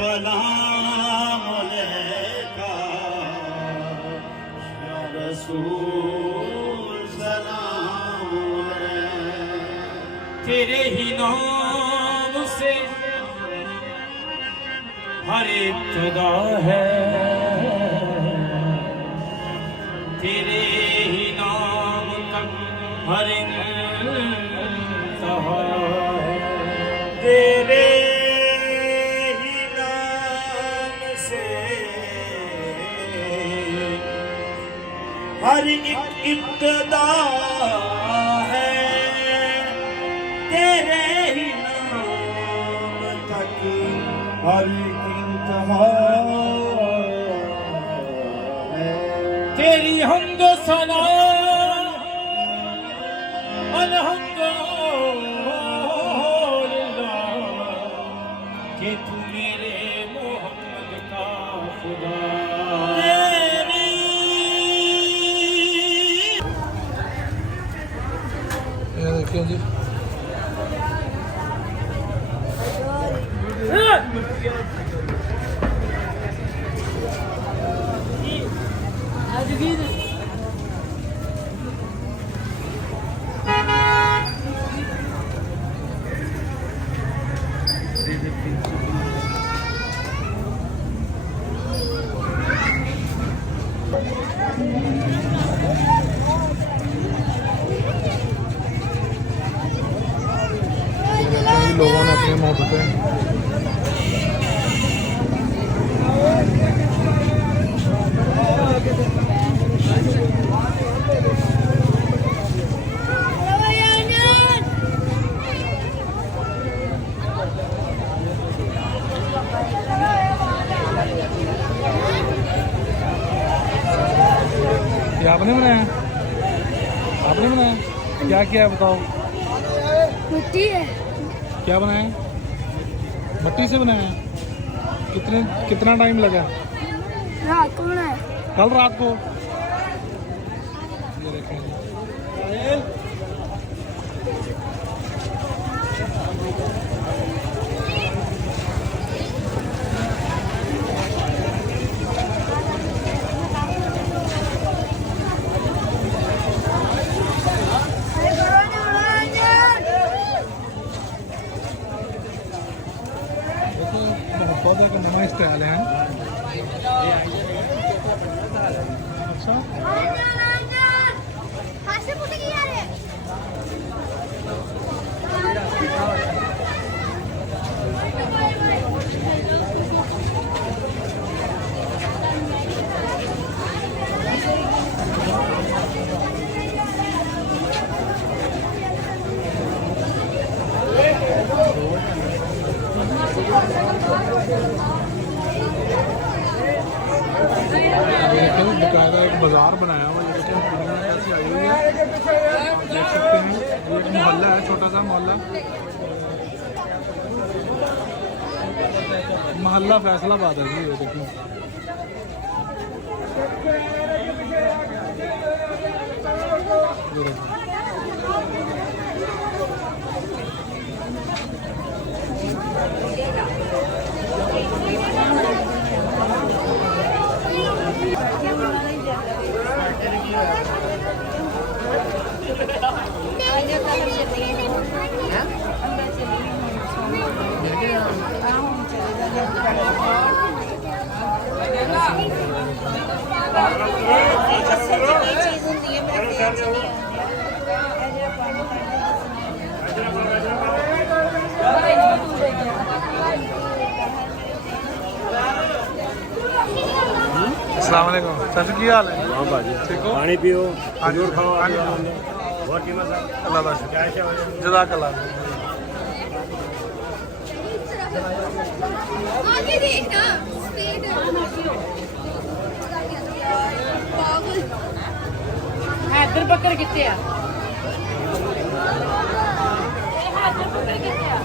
सलाम अलैका या रसूल सलाम अलैका। तेरे ही नाम से हर इब्तिदा है, तेरे ही नाम तक हर इंतहा है। तेरे ही नाम से हर एक इब्तिदा है, तेरे ही नाम तक हर एक इंतहा है। तेरी हमद सना अल्हम्दुलिल्लाह कि तू मेरे मोहम्मद का खुदा। ये देखिए जी, लोगों ने अपनी मोहब्बतें ये आपने बनाया? आपने बनाया? क्या क्या है बताओ? मिट्टी है। क्या बनाया? मिट्टी से बनाया? कितना टाइम लगा? रात को बनाया। कल रात को? ये देखें पौधे के नुमाइश पे आले हैं। अच्छा, बकायदा एक बाजार बनाया हुआ है। कैसी आई हुई है देख सकते हैं। ये एक मोहल्ला है, छोटा सा मोहल्ला, मोहल्ला फैसलाबाद है जी। ये देखिए अस्सलाम वालेकुम चाचा, की हाल है? हाँ भाजी, ठीक हो? पानी पियो, हाँ जी, खजूर खाओ, हाँ जी। बहुत कीमत है। अल्लाह का शुक्र, जज़ाकल्लाह। आगे देखना स्पीड हैदर बकर कितने आ हैदर बकर कितने आ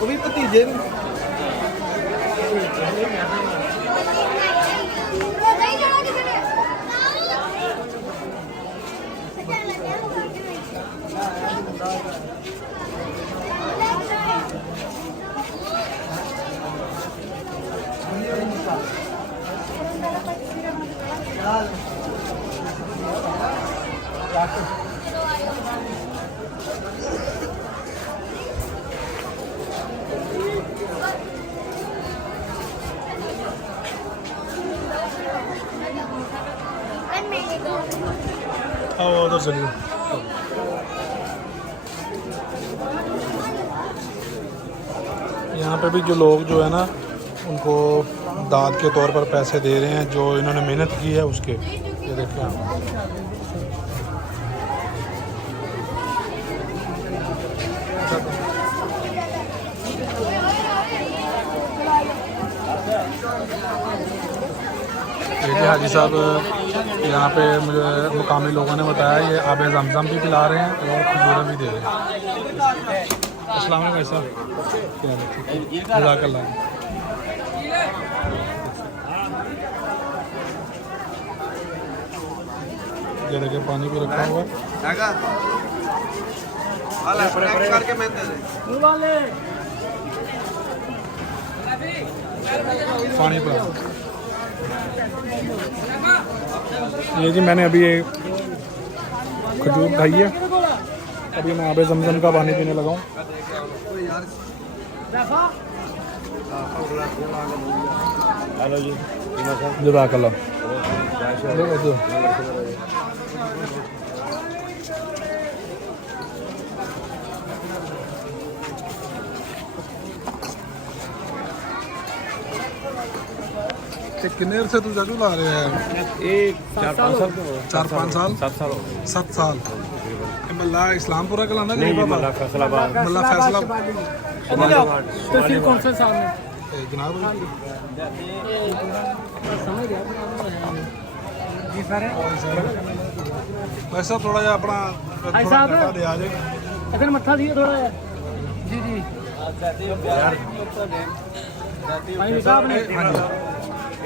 वो भी भतीजे आओ उधर चलिए। यहाँ पे भी जो लोग जो है ना उनको दाद के तौर पर पैसे दे रहे हैं जो इन्होंने मेहनत की है उसके। ये देखिए आप। ये जी हाजी साहब यहाँ पे मुझे मुकामी लोगों ने बताया ये आब ज़मज़म भी पिला रहे हैं और खजूरें भी दे रहे हैं। अस्सलाम वालेकुम साहब, क्या है? जज़ाकल्लाह। ये देखिए पानी भी रखा हुआ पानी पिला। ये जी मैंने अभी ये खजूर खाई है, अभी मैं आबे ज़मज़म का पानी पीने लगा हूँ। हेलो जी, जज़ाकल्लाह। कितने अरसे तू चाचू ला रहे हैं? एक 4-5 साल तो 4-5 साल 7 साल 7 साल। मल्ला इस्लामपुरा का लाना नहीं, मल्ला फैसलाबाद, मल्ला फैसलाबाद तहसील कौन से साल में? जनाब जी सर। वैसा थोड़ा जा अपना भाई साहब घटा दे आ जाए। इधर मत्था दिए थोड़ा जी जी भाई साहब ने। हाँ जी,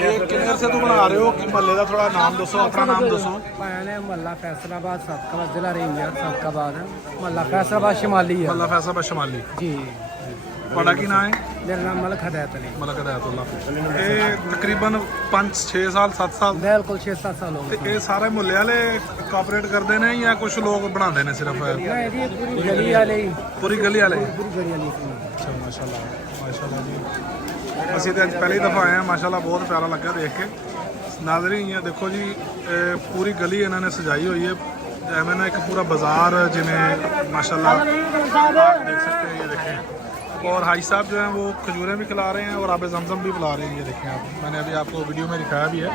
ये किन्ने अरसे तू बना रहे हो कि महल्ले का थोड़ा नाम दसो, अपना नाम दसो। मैंने मोहल्ला फैसलाबाद सबका जिला रेंजर सबकाबाद है। मोहल्ला फैसलाबाद शिमाली है। मल्ला फैसलाबाद शमाली। जी बड़ा की नाम है? मेरा नाम मलक हदायत अली। मलक हदायतुल्लाह। ये तकरीबन 5-6 साल 7 साल बिल्कुल 6-7 साल हो ते ये सारे मुहल्ले वाले कोऑपरेट करते हैं या कुछ लोग बनाते हैं सिर्फ? गए। पूरी गली वाले ही, पूरी गली वाले। पूरी गली वाली। अच्छा माशाल्लाह माशाल्लाह जी। ਅਸੀਂ तो पहली दफ़ा आए हैं माशाल्लाह, बहुत प्यारा लगा देख के। नाज़रीन ये देखो जी पूरी गली इन्होंने सजाई हुई है एवं ना एक पूरा बाज़ार जिन्हें माशाल्लाह आप देख सकते हैं। ये देखें और हाई साहब जो हैं वो खजूरें भी खिला रहे हैं और आब ज़मज़म भी पिला रहे हैं। ये देखें आप, मैंने अभी आपको वीडियो में दिखाया भी है।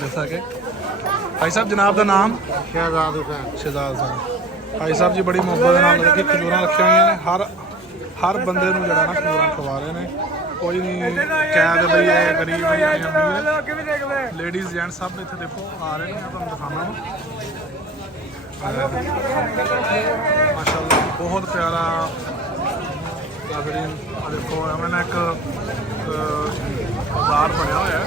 जैसा कि हाई साहब जनाब का नाम शहजाद हुसैन। शहजाद साहब। हाई साहब जी बड़ी मुहब्बत नाल रखी खजूर रखी हुई ने हर बंदे को जरा ना खजूर खवा रहे हैं। कोई नहीं कैद भाई है गरीब है लेडीज़ जेंट्स सब इतने देखो आ रहे हैं। तुम दिखाना माशाल्लाह बहुत प्यारा। नाज़रीन देखो मैंने एक बाज़ार बनया हुआ है।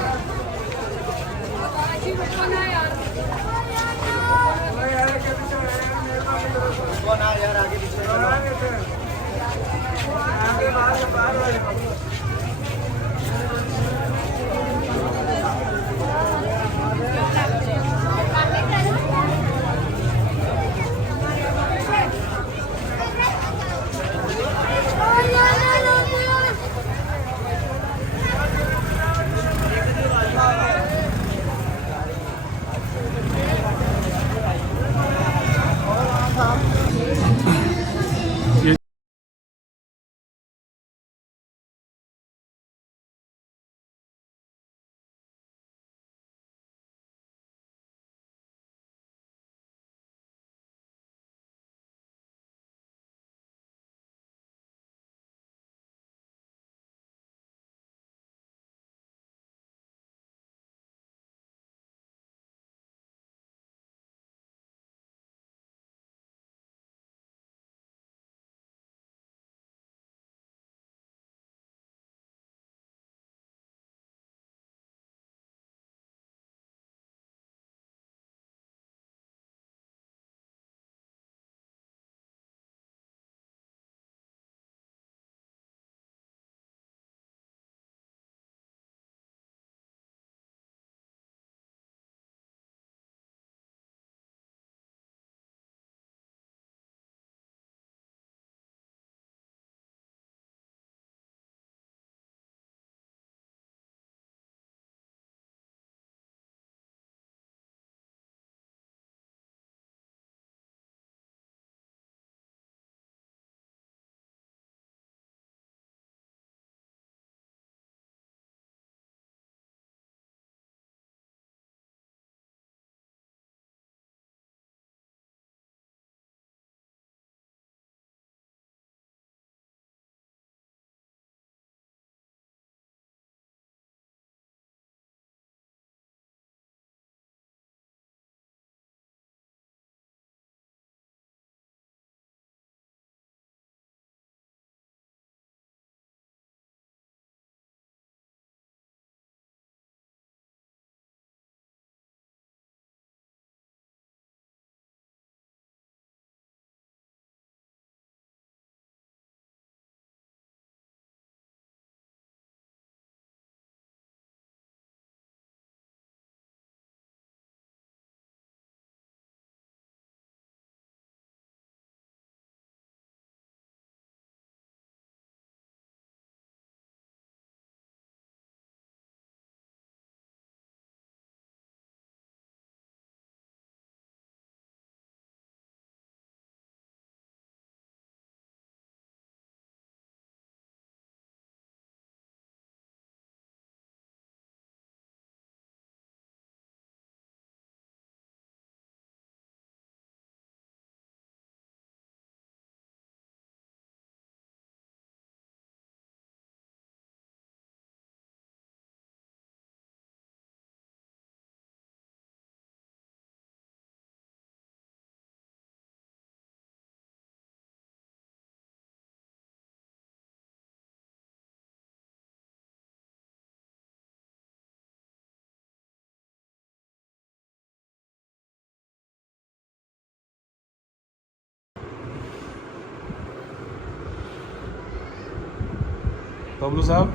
ਬਬਲੂ ਸਾਹਿਬ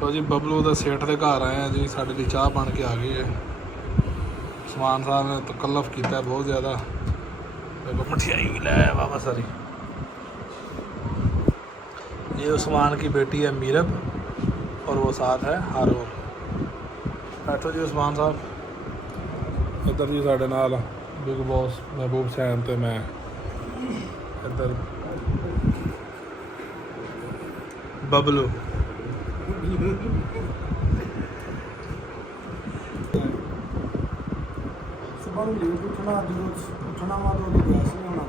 ਲੋ ਜੀ ਬਬਲੂ ਦਾ ਸੇਠ ਦੇ ਘਰ ਆਏ ਆ ਜੀ, ਸਾਡੇ ਲਈ ਚਾਹ ਬਣ ਕੇ ਆ ਗਈ ਹੈ। ਸਮਾਨ ਸਾਹਿਬ ਨੇ ਤਕੱਲਫ ਕੀਤਾ बहुत ज़्यादा, मठियाई भी लाया बाबा सारी। ये उस्मान की बेटी है मीरब और वो साथ है हारून। बैठो जी उस्मान साहब। इधर जी साढ़े नाल बिग बॉस महबूब सैन ते मैं, इधर बबलू। ਸੁਬਾਹ ਨੂੰ ਲੇਟ ਉੱਠਣਾ, ਜਦੋਂ ਉੱਠਣਾ ਵਾ ਤਾਂ ਉਹਦੀ ਗੈਸ ਨਹੀਂ ਹੋਣਾ।